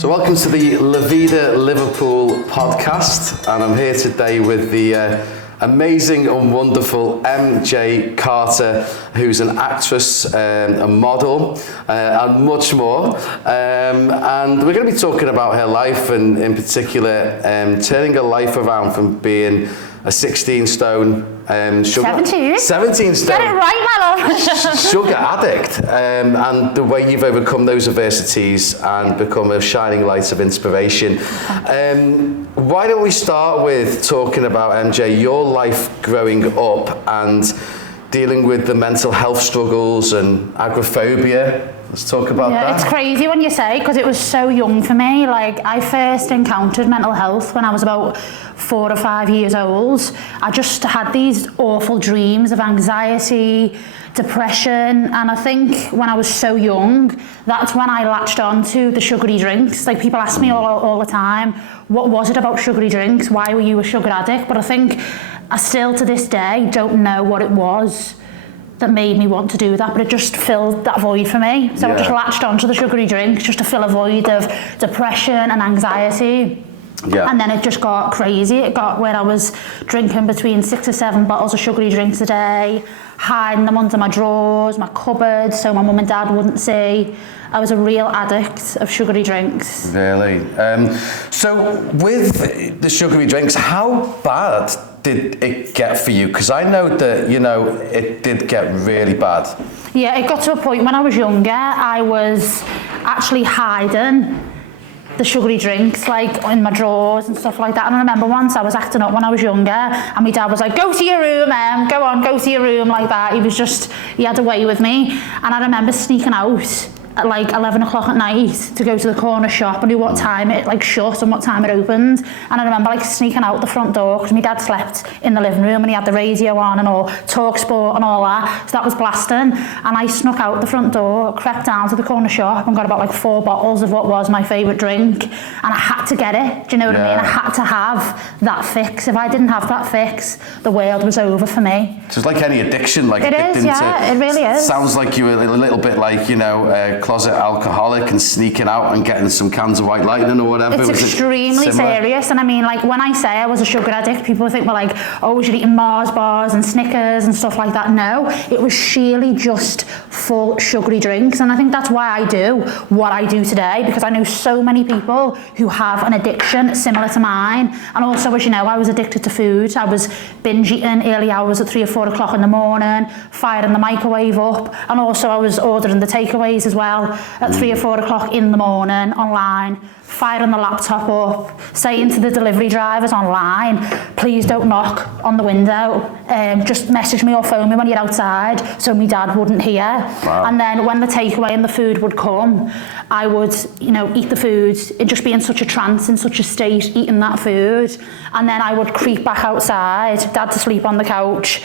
So welcome to the VIDA Liverpool podcast, and I'm here today with the amazing and wonderful MJ Carter, who's an actress, a model, and much more. And we're going to be talking about her life, and in particular, turning her life around from being a 16 stone sugar... 17 stone. Get it right, my love. Sugar addict. And the way you've overcome those adversities and become a shining light of inspiration. Why don't we start with talking about, MJ, your life growing up and dealing with the mental health struggles and agoraphobia. Let's talk about that. It's crazy when you say, because it was so young for me. Like, I first encountered mental health when I was about 4 or 5 years old. I just had these awful dreams of anxiety, depression, and I think when I was so young, that's when I latched on to the sugary drinks. Like, people ask me all the time, what was it about sugary drinks? Why were you a sugar addict? But I think I still to this day don't know what it was that made me want to do that, but it just filled that void for me. So I just latched onto the sugary drinks just to fill a void of depression and anxiety. And then it just got crazy. It got where I was drinking between 6 or 7 bottles of sugary drinks a day, hiding them under my drawers, my cupboard, so my mum and dad wouldn't see. I was a real addict of sugary drinks. Really? So with the sugary drinks, how bad did it get for you? Because I know that, you know, it did get really bad. Yeah, it got to a point when I was younger, I was actually hiding the sugary drinks, like, in my drawers and stuff like that. And I remember once I was acting up when I was younger, and my dad was like, go to your room, go on, go to your room, like that. He had a way with me. And I remember sneaking out at like 11 o'clock at night to go to the corner shop and knew what time it like shut and what time it opened. And I remember like sneaking out the front door because my dad slept in the living room and he had the radio on and all, Talk Sport and all that, so that was blasting. And I snuck out the front door, crept down to the corner shop and got about like 4 bottles of what was my favourite drink, and I had to get it, do you know what I mean? I had to have that fix. If I didn't have that fix, the world was over for me. So it's like any addiction, like it is, it really is. Sounds like you were a little bit like, you know, closet alcoholic and sneaking out and getting some cans of White Lightning or whatever. It's extremely serious. And I mean, like, when I say I was a sugar addict, people think, well, like, oh, was you eating Mars bars and Snickers and stuff like that? No, it was sheerly just full sugary drinks. And I think that's why I do what I do today, because I know so many people who have an addiction similar to mine. And also, as you know, I was addicted to food. I was binge eating early hours at 3 or 4 o'clock in the morning, firing the microwave up, and also I was ordering the takeaways as well at 3 or 4 o'clock in the morning online, firing the laptop up, saying to the delivery drivers online, please don't knock on the window, just message me or phone me when you're outside, so my dad wouldn't hear. Wow. And then when the takeaway and the food would come, I would, you know, eat the food and just be in such a trance, in such a state, eating that food. And then I would creep back outside, dad to sleep on the couch.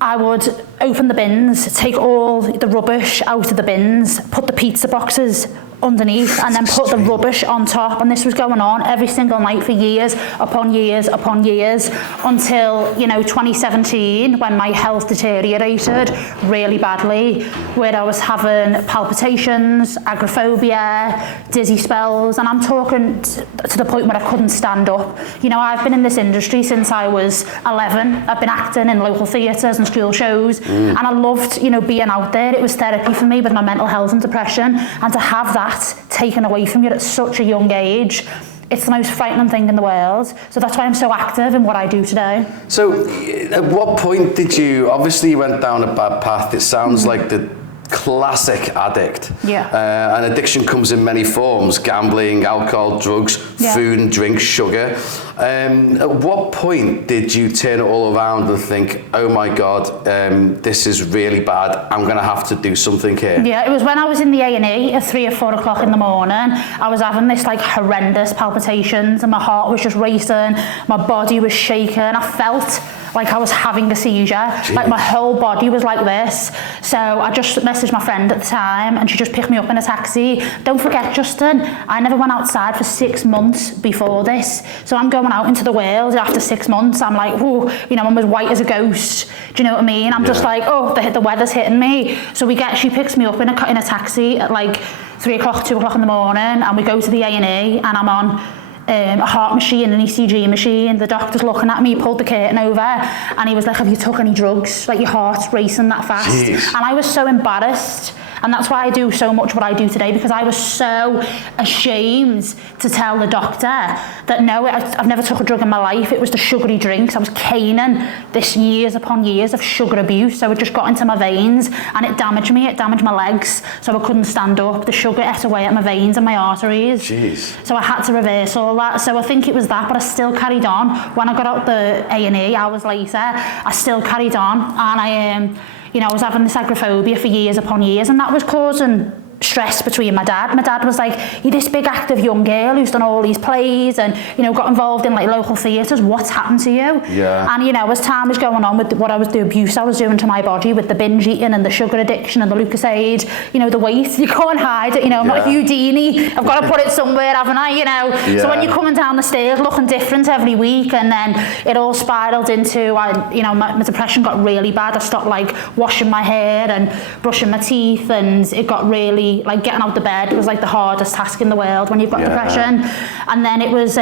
I would open the bins, take all the rubbish out of the bins, put the pizza boxes underneath, and then put the rubbish on top. And this was going on every single night for years upon years upon years, until, you know, 2017, when my health deteriorated really badly, where I was having palpitations, agoraphobia, dizzy spells, and I'm talking to the point where I couldn't stand up. You know, I've been in this industry since I was 11. I've been acting in local theatres and school shows, and I loved, you know, being out there. It was therapy for me with my mental health and depression, and to have that taken away from you at such a young age, it's the most frightening thing in the world. So that's why I'm so active in what I do today. So at what point did you, obviously you went down a bad path, it sounds like the classic addict. And addiction comes in many forms: gambling, alcohol, drugs, food and drink, sugar. At what point did you turn it all around and think, oh my God, this is really bad, I'm gonna have to do something here? Yeah, it was when I was in the A&E at 3 or 4 o'clock in the morning. I was having this like horrendous palpitations and my heart was just racing, my body was shaking, I felt like I was having a seizure. Jeez. Like my whole body was like this. So I just messaged my friend at the time and she just picked me up in a taxi. Don't forget, Justin, I never went outside for 6 months before this. So I'm going out into the world after 6 months. I'm like, whoa, you know, I'm as white as a ghost. Do you know what I mean? I'm just like, oh, the weather's hitting me. So she picks me up in a taxi at like 3 o'clock, 2 o'clock in the morning, and we go to the A&E, and I'm on a heart machine, an ECG machine. The doctor's looking at me, pulled the curtain over, and he was like, have you took any drugs? Like, your heart's racing that fast. Jeez. And I was so embarrassed. And that's why I do so much what I do today, because I was so ashamed to tell the doctor that no, I've never took a drug in my life. It was the sugary drinks. I was caning this years upon years of sugar abuse. So it just got into my veins and it damaged me. It damaged my legs. So I couldn't stand up. The sugar ate away at my veins and my arteries. Jeez. So I had to reverse all that. So I think it was that, but I still carried on. When I got out the A&E hours later, I still carried on. And I was having this agoraphobia for years upon years, and that was causing stress between my dad. My dad was like, you're this big active young girl who's done all these plays and, got involved in like local theatres. What's happened to you? Yeah. And, as time was going on with the abuse I was doing to my body, with the binge eating and the sugar addiction and the Lucozade, the weight, you can't hide it. I'm not a Houdini. I've got to put it somewhere, haven't I? Yeah. So when you're coming down the stairs looking different every week, and then it all spiraled into, my depression got really bad. I stopped like washing my hair and brushing my teeth, and it got really, like, getting out of bed was like the hardest task in the world when you've got depression. And then it was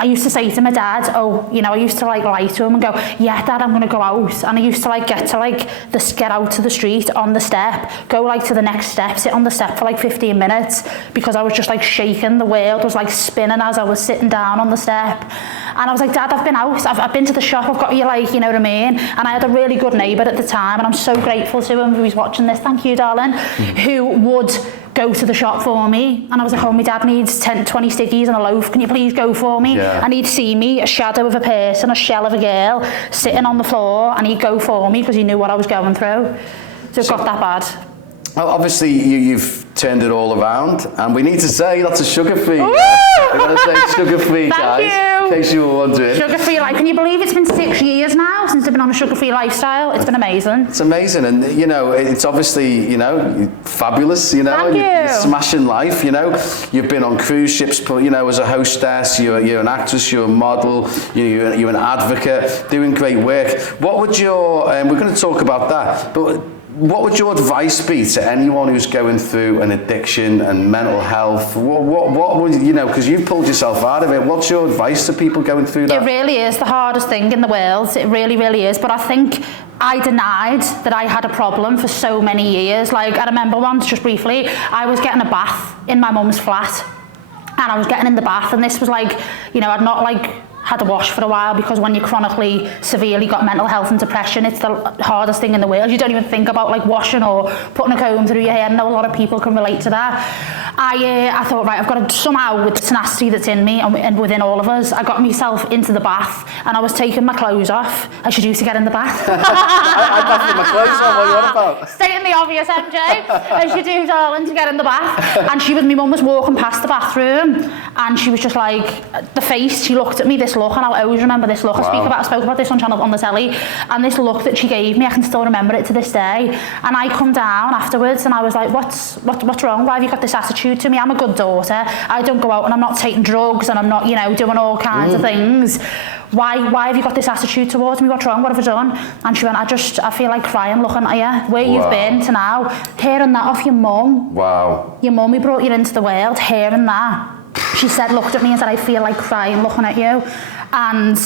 I used to say to my dad, I used to like lie to him and go, yeah, Dad, I'm going to go out. And I used to like get out to the street on the step, go like to the next step, sit on the step for like 15 minutes, because I was just like shaking. The world was like spinning as I was sitting down on the step. And I was like, Dad, I've been out, I've been to the shop, I've got you, like, you know what I mean? And I had a really good neighbour at the time, and I'm so grateful to him, who's watching this, thank you, darling, who would go to the shop for me. And I was like, my dad needs 10, 20 stickies and a loaf, can you please go for me? Yeah. And he'd see me, a shadow of a person, a shell of a girl, sitting on the floor, and he'd go for me because he knew what I was going through. So it got that bad. Well, obviously you've turned it all around, and we need to say that's a sugar-free. We're going to say sugar-free, guys. Thank you. In case you were wondering. Sugar-free life. Can you believe it's been 6 years now since I've been on a sugar-free lifestyle? It's been amazing. It's amazing, and it's obviously fabulous. Thank you. You're smashing life. You've been on cruise ships, as a hostess. You're an actress. You're a model. You're an advocate, doing great work. What would your we're going to talk about that, but what would your advice be to anyone who's going through an addiction and mental health? What would, because you've pulled yourself out of it, what's your advice to people going through that? It really is the hardest thing in the world. It really, really is. But I think I denied that I had a problem for so many years. Like, I remember once, just briefly, I was getting a bath in my mum's flat. And I was getting in the bath, and this was like, I'd not like had a wash for a while, because when you're chronically, severely got mental health and depression, it's the hardest thing in the world. You don't even think about like washing or putting a comb through your hair. I know a lot of people can relate to that. I thought, right, I've got to somehow, with the tenacity that's in me and within all of us, I got myself into the bath, and I was taking my clothes off. I should use to get in the bath. I'm bathing my clothes on. What are you on about? Stating the obvious, MJ. As you do, darling, to get in the bath. And my mum was walking past the bathroom, and she was just like, the face, she looked at me, this look, and I'll always remember this look. Wow. I spoke about this on the telly, and this look that she gave me, I can still remember it to this day. And I come down afterwards, and I was like, what's wrong? Why have you got this attitude to me? I'm a good daughter. I don't go out and I'm not taking drugs, and I'm not, doing all kinds of things. Why have you got this attitude towards me? What's wrong? What have I done? And she went, I feel like crying looking at you, where you've been to now, hearing that off your mum. Wow. Your mum who brought you into the world, hearing that. She looked at me and said, I feel like crying looking at you. And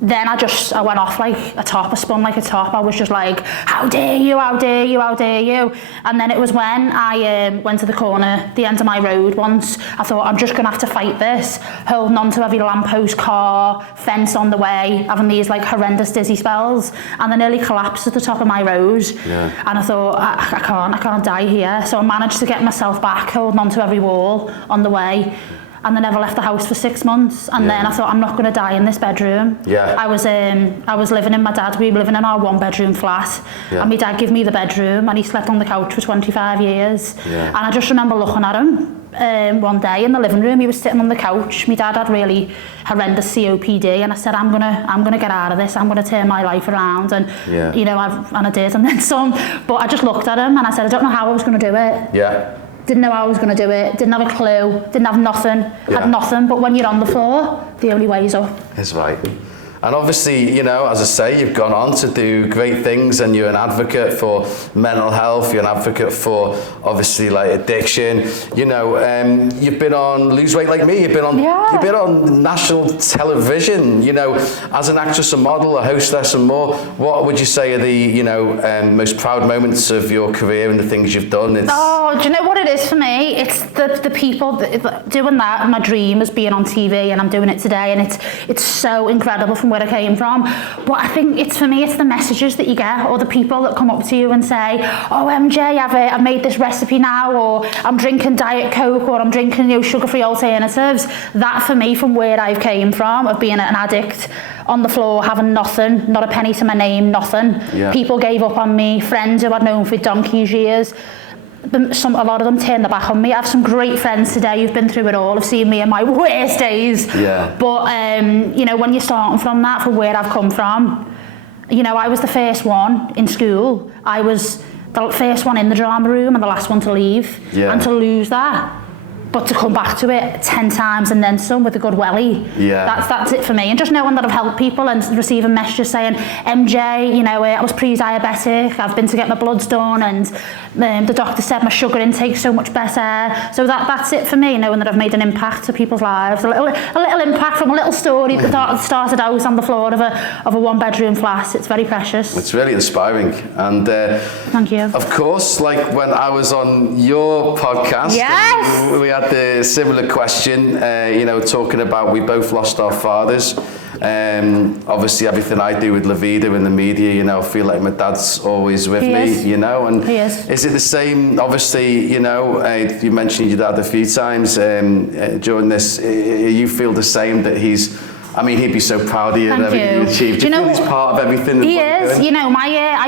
then I went off like a top. I spun like a top. I was just like, how dare you, how dare you, how dare you. And then it was when I went to the end of my road once. I thought, I'm just going to have to fight this, holding on to every lamppost, car, fence on the way, having these like horrendous dizzy spells. And I nearly collapsed at the top of my road. Yeah. And I thought, I can't die here. So I managed to get myself back, holding on to every wall on the way. And I never left the house for 6 months. And then I thought, I'm not going to die in this bedroom. Yeah. I was living in we were living in our 1-bedroom flat. Yeah. And my dad gave me the bedroom, and he slept on the couch for 25 years. Yeah. And I just remember looking at him one day in the living room. He was sitting on the couch. My dad had really horrendous COPD, and I said, I'm gonna get out of this. I'm gonna turn my life around. And I did, and then some. But I just looked at him, and I said, I don't know how I was going to do it. Yeah. Didn't know how I was going to do it, didn't have a clue, didn't have nothing, had nothing. But when you're on the floor, the only way is up. That's right. And obviously, you know, as I say, you've gone on to do great things, and you're an advocate for mental health. You're an advocate for, obviously, like addiction. You know, you've been on Lose Weight Like Me. You've been on national television. You know, as an actress, a model, a hostess, and more. What would you say are the, you know, most proud moments of your career and the things you've done? Do you know what it is for me? It's the people doing that. My dream was being on TV, and I'm doing it today, and it's so incredible from where I came from. But I think it's the messages that you get, or the people that come up to you and say, oh, MJ, I've made this recipe now, or I'm drinking Diet Coke, or I'm drinking, you know, sugar-free alternatives. That for me, from where I've came from, of being an addict on the floor, having nothing, not a penny to my name, nothing. Yeah. People gave up on me, friends who I'd known for donkey's years. A lot of them turned their back on me. I have some great friends today who've been through it all, have seen me in my worst days. Yeah. But, you know, when you're starting from that, from where I've come from, you know, I was the first one in school. I was the first one in the drama room and the last one to leave. Yeah. And to lose that, but to come back to it 10 times and then some with a good welly. Yeah. That's it for me. And just knowing that I've helped people and receiving messages saying, MJ, you know, I was pre-diabetic, I've been to get my bloods done, and the doctor said my sugar intake's so much better. So that's it for me, knowing that I've made an impact to people's lives. A little impact from a little story that started out on the floor of a one-bedroom flat. It's very precious. It's really inspiring. And thank you. Of course, like when I was on your podcast, yes, we had the similar question, you know, talking about we both lost our fathers. Obviously, everything I do with La Vida in the media, you know, I feel like my dad's always with me, you know. And he is it the same? Obviously, you know, you mentioned your dad a few times during this. You feel the same, that he'd be so proud of you and everything you achieved. Do you feel he's part of everything? He is. You know,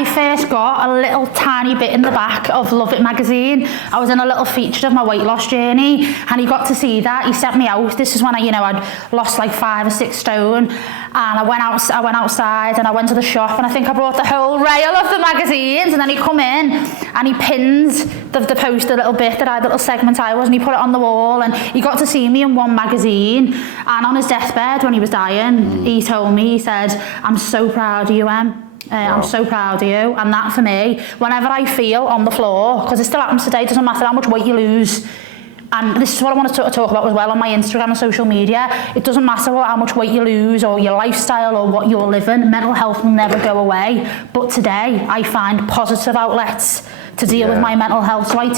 I first got a little tiny bit in the back of Love It magazine. I was in a little feature of my weight loss journey, and he got to see that. He sent me out. This is when I'd lost like 5 or 6 stone, and I went outside and I went to the shop, and I think I brought the whole rail of the magazines, and then he come in and he pinned the post a little bit, that little segment I was, and he put it on the wall, and he got to see me in one magazine. And on his deathbed, when he was dying, he told me, he said, I'm so proud of you, Em. I'm so proud of you. And that for me, whenever I feel on the floor, because it still happens today, it doesn't matter how much weight you lose, and this is what I want to talk about as well on my Instagram and social media, it doesn't matter how much weight you lose or your lifestyle or what you're living, mental health will never go away. But today I find positive outlets to deal with my mental health. So I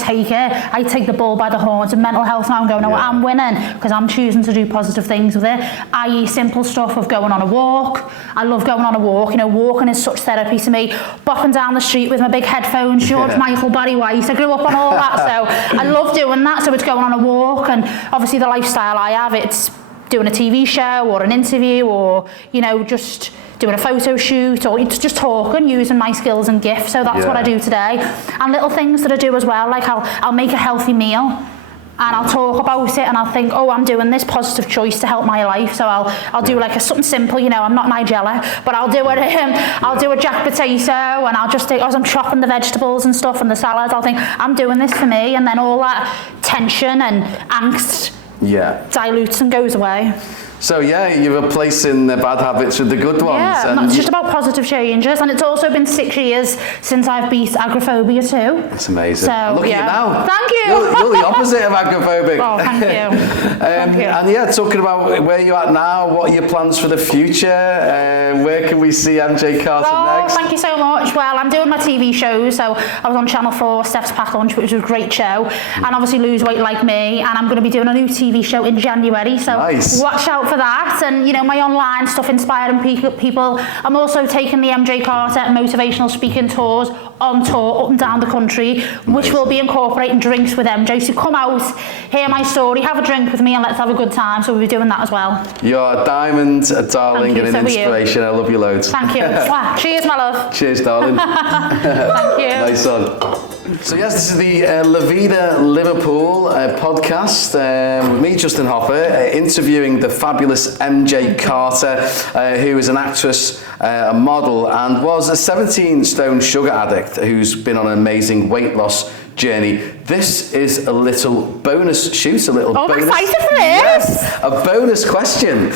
take the bull by the horns of mental health now. I'm going, no, I'm winning, because I'm choosing to do positive things with it, i.e. simple stuff of going on a walk. I love going on a walk. You know, walking is such therapy to me. Bopping down the street with my big headphones, George Michael, Barry White. I grew up on all that, so I love doing that. So it's going on a walk, and obviously the lifestyle I have, it's doing a TV show or an interview, or, you know, just doing a photo shoot, or just talking, using my skills and gifts. So that's what I do today. And little things that I do as well, like I'll make a healthy meal, and I'll talk about it, and I'll think, oh, I'm doing this positive choice to help my life. So I'll do like something simple, you know, I'm not Nigella, but I'll do a jack potato, and I'll just think, as I'm chopping the vegetables and stuff and the salads, I'll think, I'm doing this for me, and then all that tension and angst dilutes and goes away. So you're replacing the bad habits with the good ones. Yeah, and it's just about positive changes, and it's also been 6 years since I've beat agoraphobia too. That's amazing. So, look at you now. Thank you. You're the opposite of agoraphobic. Oh, thank you. Thank you. And talking about where you're at now, what are your plans for the future? Where can we see MJ Carter next? Thank you so much. Well, I'm doing my TV shows, so I was on Channel 4, Steph's Pack Lunch, which was a great show, and obviously Lose Weight Like Me, and I'm going to be doing a new TV show in January, so watch out for that. And, you know, my online stuff inspiring people. I'm also taking the MJ Carter motivational speaking tours on tour up and down the country, which will be incorporating drinks with MJ. So come out, hear my story, have a drink with me, and let's have a good time. So we'll be doing that as well. You're a diamond, a darling, and an inspiration. I love you loads. Thank you. Cheers, my love. Cheers, darling. Thank you. Nice one. So yes, this is the La Vida Liverpool podcast. Me, Justin Hopper, interviewing the fabulous MJ Carter, who is an actress, a model, and was a 17-stone sugar addict who's been on an amazing weight loss journey. This is a little bonus shoot, a little bonus. I'm excited for this. Yes, a bonus question.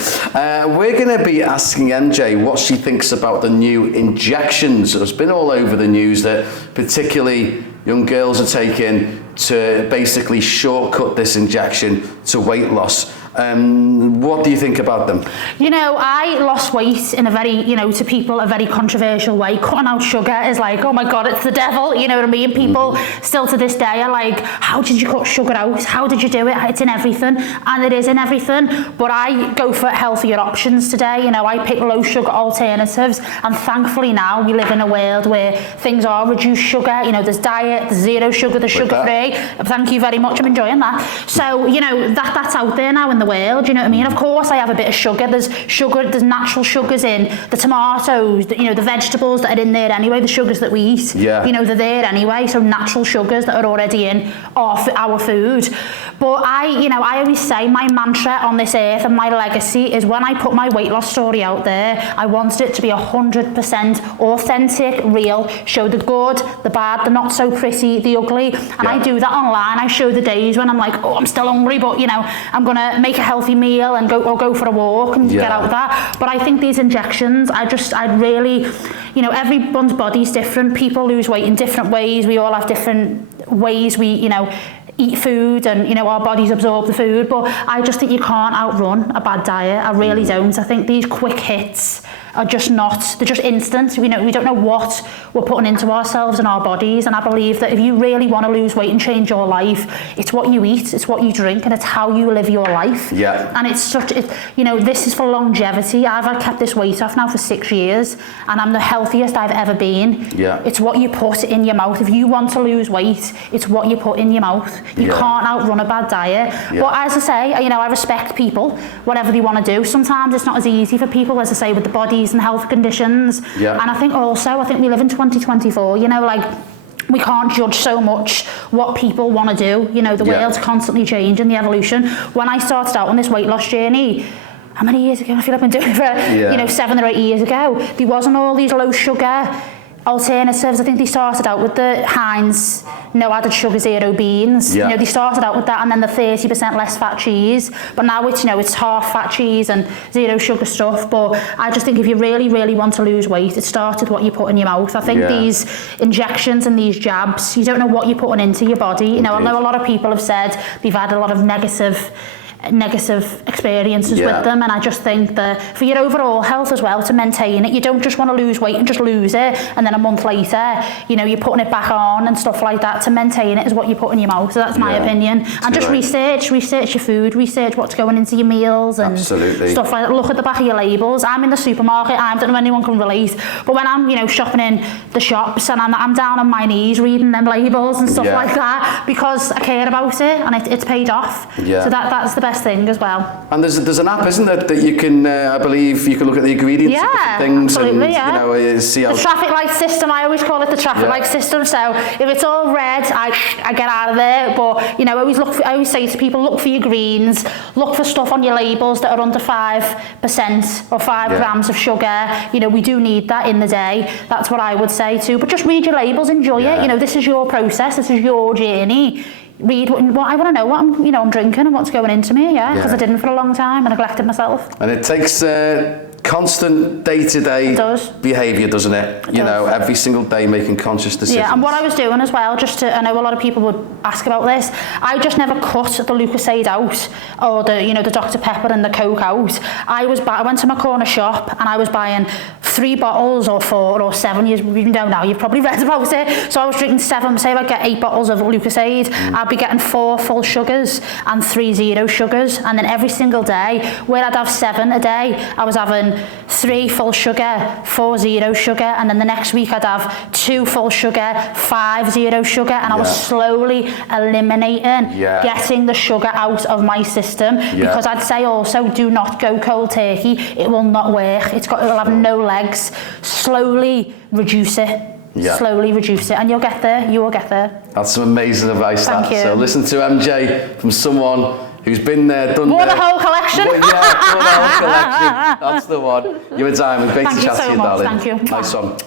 We're going to be asking MJ what she thinks about the new injections. It's been all over the news that particularly young girls are taking to basically shortcut this injection to weight loss. What do you think about them? You know, I lost weight in a very, you know, to people, a very controversial way. Cutting out sugar is like, oh my God, it's the devil, you know what I mean? People still to this day are like, how did you cut sugar out? How did you do it? It's in everything. And it is in everything. But I go for healthier options today. You know, I pick low sugar alternatives. And thankfully now we live in a world where things are reduced sugar. You know, there's diet, there's zero sugar, there's sugar free. Thank you very much. I'm enjoying that. So, you know, that's out there now in the world, you know what I mean? Of course I have a bit of sugar. There's natural sugars in the tomatoes, you know, the vegetables that are in there anyway, the sugars that we eat, you know, they're there anyway. So natural sugars that are already in our food. But I always say my mantra on this earth and my legacy is when I put my weight loss story out there, I wanted it to be 100% authentic, real, show the good, the bad, the not so pretty, the ugly. And I do that online. I show the days when I'm like, oh, I'm still hungry, but you know, I'm gonna make a healthy meal and go for a walk and get out that. But I think these injections, I'd really, you know, everyone's body's different. People lose weight in different ways. We all have different ways we, you know, eat food and, you know, our bodies absorb the food. But I just think you can't outrun a bad diet. I really don't. I think these quick hits are just not, they're just instant. We don't know what we're putting into ourselves and our bodies. And I believe that if you really want to lose weight and change your life, it's what you eat, it's what you drink, and it's how you live your life. And it's you know, this is for longevity. I've kept this weight off now for 6 years and I'm the healthiest I've ever been. It's what you put in your mouth. If you want to lose weight, it's what you put in your mouth. You can't outrun a bad diet. But as I say, you know, I respect people, whatever they want to do. Sometimes it's not as easy for people, as I say, with the bodies and health conditions. And I think we live in 2024, you know, like, we can't judge so much what people want to do. You know, the world's constantly changing, the evolution. When I started out on this weight loss journey, how many years ago? I feel like I've been doing it for, you know, 7 or 8 years ago. There wasn't all these low sugar alternatives. I think they started out with the Heinz no added sugar zero beans. You know, they started out with that, and then the 30% less fat cheese. But now it's, you know, it's half fat cheese and zero sugar stuff. But I just think if you really, really want to lose weight, it starts with what you put in your mouth. I think these injections and these jabs, you don't know what you're putting into your body. You know, I know a lot of people have said they've had a lot of negative experiences with them, and I just think that for your overall health as well, to maintain it, you don't just want to lose weight and just lose it and then a month later, you know, you're putting it back on and stuff like that. To maintain it is what you put in your mouth. So that's my opinion. And just research your food, research what's going into your meals and stuff like that. Look at the back of your labels. I'm in the supermarket, I don't know if anyone can relate, but when I'm, you know, shopping in the shops and I'm down on my knees reading them labels and stuff like that, because I care about it and it's paid off. So that's the best thing as well. And there's an app, isn't there, that you can, I believe, you can look at the ingredients of different things and, you know, see how... The traffic light system, I always call it the traffic light system. So if it's all red, I get out of there. But, you know, I always say to people, look for your greens, look for stuff on your labels that are under 5% or 5 grams of sugar. You know, we do need that in the day. That's what I would say too. But just read your labels, enjoy it. You know, this is your process, this is your journey. Read what I want to know, what I'm drinking and what's going into me, because I didn't for a long time. I neglected myself. And it takes constant day-to-day behaviour, doesn't it? You know, every single day making conscious decisions. Yeah, and what I was doing as well, I know a lot of people would ask about this, I just never cut the Lucozade out or the Dr Pepper and the Coke out. I went to my corner shop and I was buying 3 bottles or 4 or 7, you know now, you've probably read about it. So I was drinking 7, say if I get 8 bottles of Lucozade, I'd be getting 4 full sugars and 3 zero sugars. And then every single day, where I'd have 7 a day, I was having 3 full sugar, 4 zero sugar, and then the next week I'd have 2 full sugar, 5 zero sugar, and I was slowly eliminating, getting the sugar out of my system, because I'd say also, do not go cold turkey, it will not work, it'll have no legs. Slowly reduce it. Slowly reduce it, and you'll get there. You will get there. That's some amazing advice. Thank you. So listen to MJ from someone who's been there, done Bought the whole collection. Bought the whole collection. That's the one. You're a diamond. Great to chat to you, darling. Thank you. Nice one.